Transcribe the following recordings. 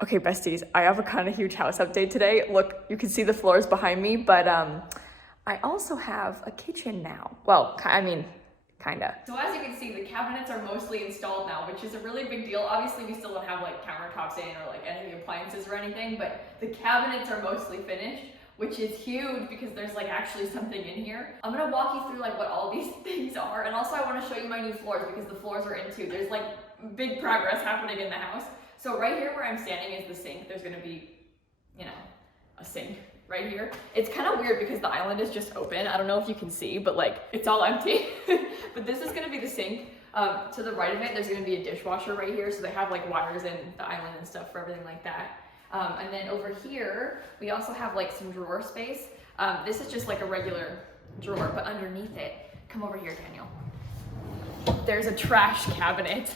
Okay, besties, I have a kind of huge house update today. Look, you can see the floors behind me, but I also have a kitchen now. Well, I mean, kinda. So as you can see, the cabinets are mostly installed now, which is a really big deal. Obviously, we still don't have like countertops in or like any appliances or anything, but the cabinets are mostly finished, which is huge because there's like actually something in here. I'm gonna walk you through like what all these things are, and also I wanna show you my new floors because the floors are in too. There's like big progress happening in the house. So right here where I'm standing is the sink. There's gonna be, you know, a sink right here. It's kind of weird because the island is just open. I don't know if you can see, but like it's all empty. But this is gonna be the sink. To the right of it, there's gonna be a dishwasher right here. So they have like wires in the island and stuff for everything like that. And then over here, we also have like some drawer space. This is just like a regular drawer, but underneath it, come over here, Daniel. There's a trash cabinet.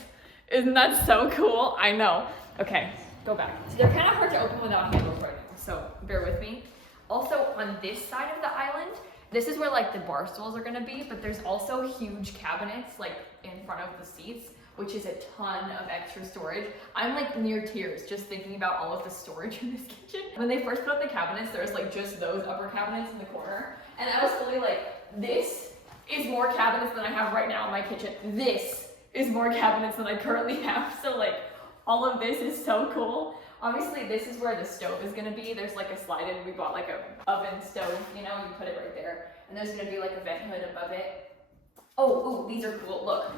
Isn't that so cool? I know. Okay, go back. So they're kind of hard to open without handles right now, so bear with me. Also, on this side of the island, this is where like the bar stools are gonna be, but there's also huge cabinets like in front of the seats, which is a ton of extra storage. I'm like near tears just thinking about all of the storage in this kitchen. When they first put up the cabinets, there was like just those upper cabinets in the corner, and I was fully like, this is more cabinets than I have right now in my kitchen. This is more cabinets than I currently have. So like all of this is so cool. Obviously this is where the stove is gonna be. There's like a slide in, we bought like a oven stove, you know, you put it right there. And there's gonna be like a vent hood above it. Oh, ooh, these are cool, look.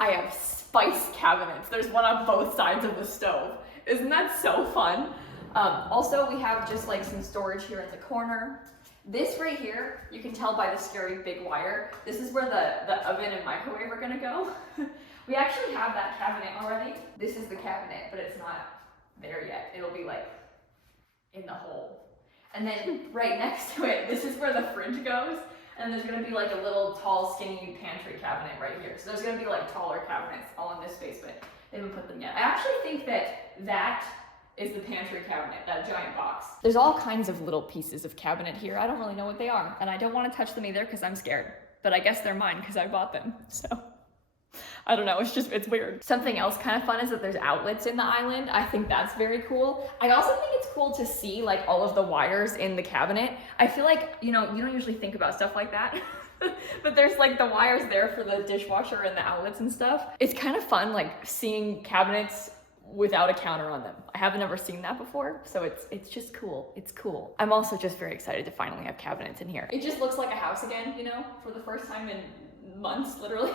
I have spice cabinets. There's one on both sides of the stove. Isn't that so fun? Also we have just like some storage here in the corner. This right here, you can tell by the scary big wire. This is where the oven and microwave are gonna go. We actually have that cabinet already. This is the cabinet, but it's not there yet. It'll be like in the hole. And then right next to it, this is where the fridge goes. And there's gonna be like a little tall, skinny pantry cabinet right here. So there's gonna be like taller cabinets all in this space, but they haven't put them yet. I actually think that is the pantry cabinet, that giant box. There's all kinds of little pieces of cabinet here. I don't really know what they are, and I don't want to touch them either because I'm scared. But I guess they're mine because I bought them, so. I don't know, it's weird. Something else kind of fun is that there's outlets in the island. I think that's very cool. I also think it's cool to see like all of the wires in the cabinet. I feel like, you know, you don't usually think about stuff like that. But there's like the wires there for the dishwasher and the outlets and stuff. It's kind of fun like seeing cabinets without a counter on them. I haven't ever seen that before, so it's just cool. It's cool. I'm also just very excited to finally have cabinets in here. It just looks like a house again, you know, for the first time in months, literally.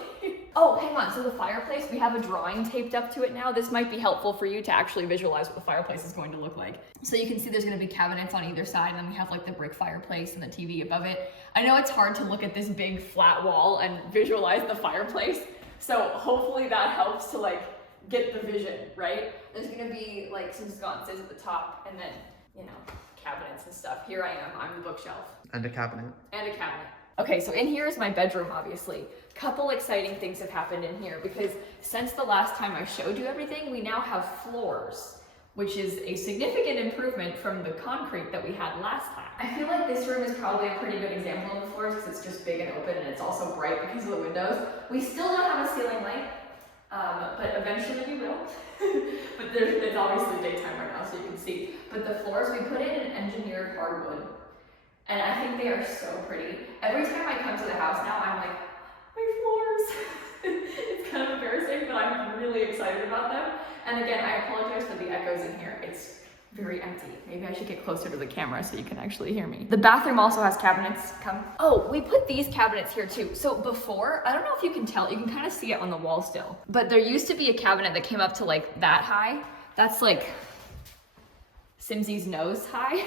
Oh, hang on, so the fireplace, we have a drawing taped up to it now. This might be helpful for you to actually visualize what the fireplace is going to look like. So you can see there's gonna be cabinets on either side, and then we have like the brick fireplace and the TV above it. I know it's hard to look at this big flat wall and visualize the fireplace, so hopefully that helps to like get the vision, right? There's gonna be like some sconces at the top, and then, you know, cabinets and stuff. Here I am, I'm the bookshelf. And a cabinet. And a cabinet. Okay, so in here is my bedroom, obviously. Couple exciting things have happened in here because since the last time I showed you everything, we now have floors, which is a significant improvement from the concrete that we had last time. I feel like this room is probably a pretty good example of the floors because it's just big and open and it's also bright because of the windows. We still don't have a ceiling light, but eventually we will. But it's obviously daytime right now, so you can see. But the floors, we put in an engineered hardwood. And I think they are so pretty. Every time I come to the house now, I'm like, my floors. It's kind of embarrassing, but I'm really excited about them. And again, I apologize for the echoes in here. It's very empty. Maybe I should get closer to the camera so you can actually hear me. The bathroom also has cabinets. Come. Oh, we put these cabinets here too. So before, I don't know if you can tell, you can kind of see it on the wall still, but there used to be a cabinet that came up to like that high. That's like Simsie's nose high.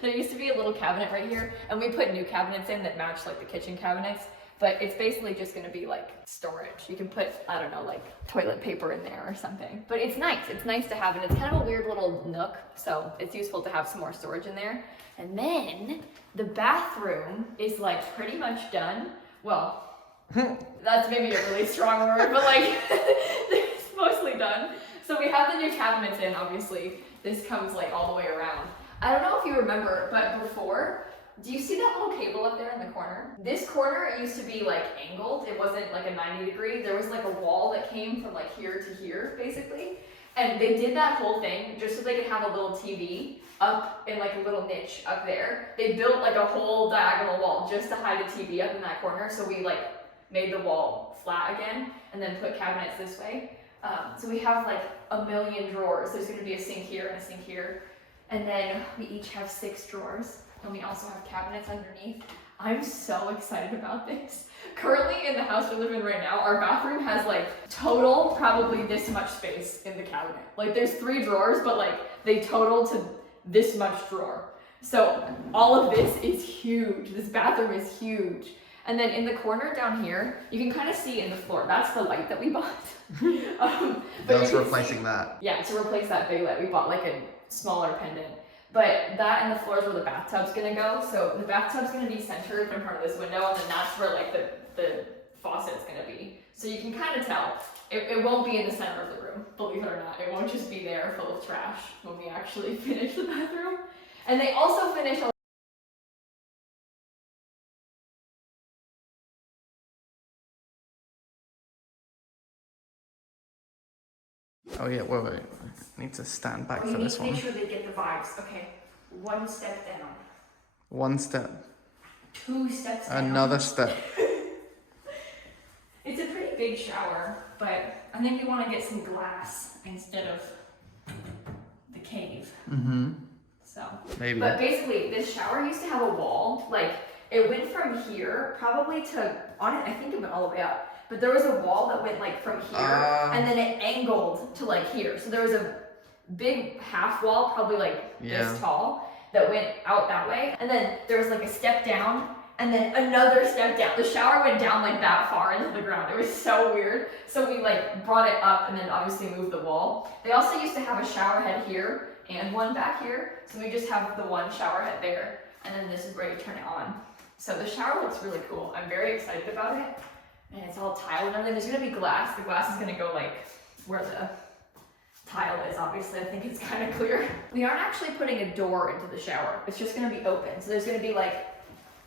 There used to be a little cabinet right here, and we put new cabinets in that match like the kitchen cabinets, but it's basically just gonna be like storage. You can put, I don't know, like toilet paper in there or something. But it's nice to have, and it's kind of a weird little nook, so it's useful to have some more storage in there. And then the bathroom is like pretty much done. Well, that's maybe a really strong word, but like it's mostly done. So we have the new cabinets in, obviously. This comes like all the way around. I don't know if you remember, but before, do you see that little cable up there in the corner? This corner, it used to be like angled. It wasn't like a 90 degree. There was like a wall that came from like here to here, basically. And they did that whole thing just so they could have a little TV up in like a little niche up there. They built like a whole diagonal wall just to hide a TV up in that corner. So we like made the wall flat again and then put cabinets this way. So we have like a million drawers. There's gonna be a sink here and a sink here. And then we each have 6 drawers. And we also have cabinets underneath. I'm so excited about this. Currently in the house we live in right now, our bathroom has like total probably this much space in the cabinet. Like there's 3 drawers, but like they total to this much drawer. So all of this is huge. This bathroom is huge. And then in the corner down here, you can kind of see in the floor, that's the light that we bought. That's replacing that. Yeah, to replace that big light, we bought like a smaller pendant. But that and the floor is where the bathtub's gonna go. So the bathtub's gonna be centered in front of this window, and then that's where like the faucet's gonna be. So you can kind of tell. It won't be in the center of the room, believe it or not. It won't just be there full of trash when we actually finish the bathroom. And they also finish a Oh yeah, wait. I need to stand back for this one. We need to make sure they get the vibes. Okay, 1 step down. 1 step. 2 steps down. Another step. It's a pretty big shower, but I think we want to get some glass instead of the cave. Mm-hmm. So. Maybe. But basically, this shower used to have a wall. Like, it went from here probably to, on it, I think it went all the way up. But there was a wall that went like from here, and then it angled to like here. So there was a big half wall, probably like this tall, that went out that way. And then there was like a step down, and then another step down. The shower went down like that far into the ground. It was so weird. So we like brought it up and then obviously moved the wall. They also used to have a shower head here and one back here. So we just have the one shower head there, and then this is where you turn it on. So the shower looks really cool. I'm very excited about it. And it's all tiled and everything. There's gonna be glass. The glass is gonna go like where the tile is, obviously. I think it's kind of clear. We aren't actually putting a door into the shower. It's just gonna be open. So there's gonna be like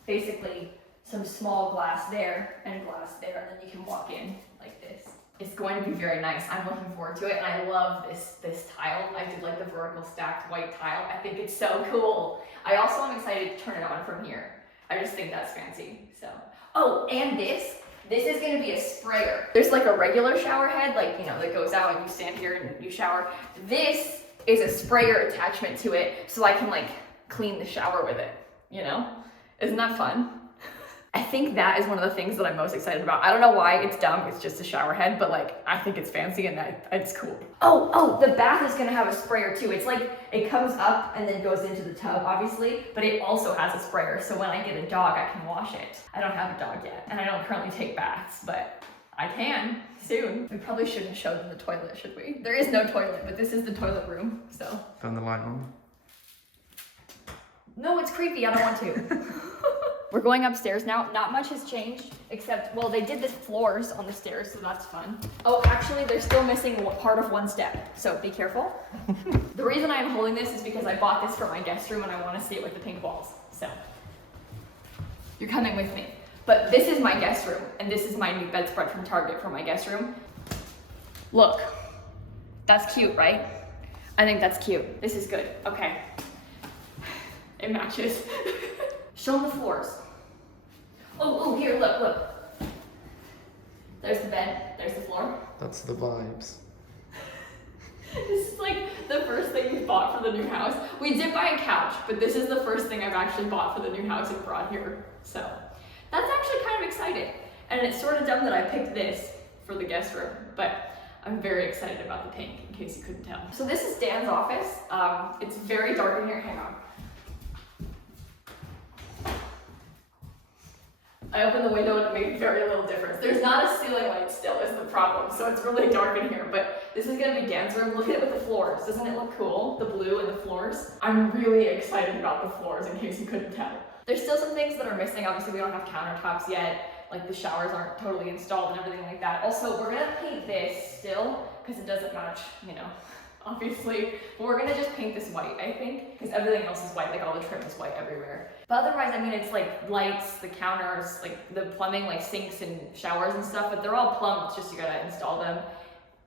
basically some small glass there and glass there, and then you can walk in like this. It's going to be very nice. I'm looking forward to it, and I love this tile. I did like the vertical stacked white tile. I think it's so cool. I also am excited to turn it on from here. I just think that's fancy, so. Oh, and this is gonna be a sprayer. There's like a regular shower head, like, you know, that goes out and you stand here and you shower. This is a sprayer attachment to it, so I can like clean the shower with it, you know? Isn't that fun? I think that is one of the things that I'm most excited about. I don't know why, it's dumb, it's just a shower head, but like, I think it's fancy and it's cool. Oh, the bath is gonna have a sprayer too. It's like, it comes up and then goes into the tub, obviously, but it also has a sprayer, so when I get a dog, I can wash it. I don't have a dog yet, and I don't currently take baths, but I can soon. We probably shouldn't show them the toilet, should we? There is no toilet, but this is the toilet room, so. Turn the light on. No, it's creepy, I don't want to. We're going upstairs now. Not much has changed, except, well, they did the floors on the stairs, so that's fun. Oh, actually, they're still missing part of 1 step, so be careful. The reason I'm holding this is because I bought this for my guest room and I want to see it with the pink walls, so. You're coming with me. But this is my guest room, and this is my new bedspread from Target for my guest room. Look, that's cute, right? I think that's cute. This is good, okay. It matches. Show them the floors. Oh, here, look. There's the bed, there's the floor. That's the vibes. This is like the first thing we bought for the new house. We did buy a couch, but this is the first thing I've actually bought for the new house and brought here. So that's actually kind of exciting. And it's sort of dumb that I picked this for the guest room, but I'm very excited about the pink, in case you couldn't tell. So this is Dan's office. It's very dark in here, hang on. I opened the window and it made very little difference. There's not a ceiling light still is the problem, so it's really dark in here, but this is gonna be Dan's room. Look at it with the floors. Doesn't it look cool? The blue and the floors. I'm really excited about the floors, in case you couldn't tell. There's still some things that are missing. Obviously, we don't have countertops yet. Like the showers aren't totally installed and everything like that. Also, we're gonna paint this still, because it doesn't match, you know, obviously. But we're gonna just paint this white, I think, because everything else is white, like all the trim is white everywhere. But otherwise, I mean, it's like lights, the counters, like the plumbing, like sinks and showers and stuff, but they're all plumbed, it's just you gotta install them.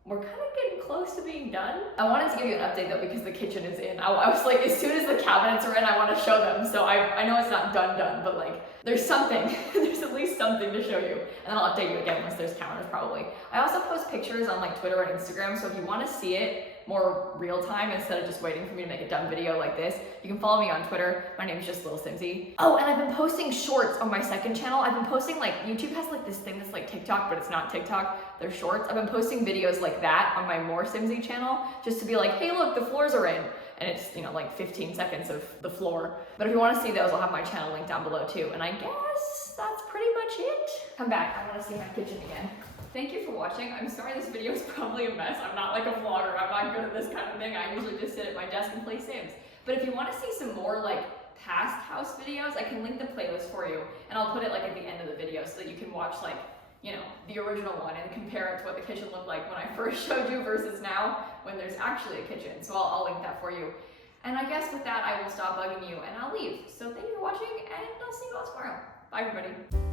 we're kind of getting close to being done. I wanted to give you an update though because the kitchen is in. I was like, as soon as the cabinets are in, I want to show them. So I know it's not done, but like there's something, there's at least something to show you. And then I'll update you again once there's counters probably. I also post pictures on like Twitter and Instagram. So if you want to see it more real time instead of just waiting for me to make a dumb video like this, you can follow me on Twitter. My name is just lilsimsie. Oh, and I've been posting shorts on my second channel. I've been posting like, YouTube has like this thing that's like TikTok, but it's not TikTok. They're shorts. I've been posting videos like that on my More Simsie channel just to be like, hey look, the floors are in. And it's, you know, like 15 seconds of the floor. But if you want to see those, I'll have my channel linked down below too. And I guess that's pretty much it. Come back, I want to see my kitchen again. Thank you for watching. I'm sorry this video is probably a mess. I'm not like a vlogger. I'm not good at this kind of thing. I usually just sit at my desk and play Sims. But if you want to see some more like past house videos, I can link the playlist for you. And I'll put it like at the end of the video so that you can watch like, you know, the original one and compare it to what the kitchen looked like when I first showed you versus now when there's actually a kitchen. So I'll link that for you. And I guess with that, I will stop bugging you and I'll leave. So thank you for watching and I'll see you all tomorrow. Bye everybody.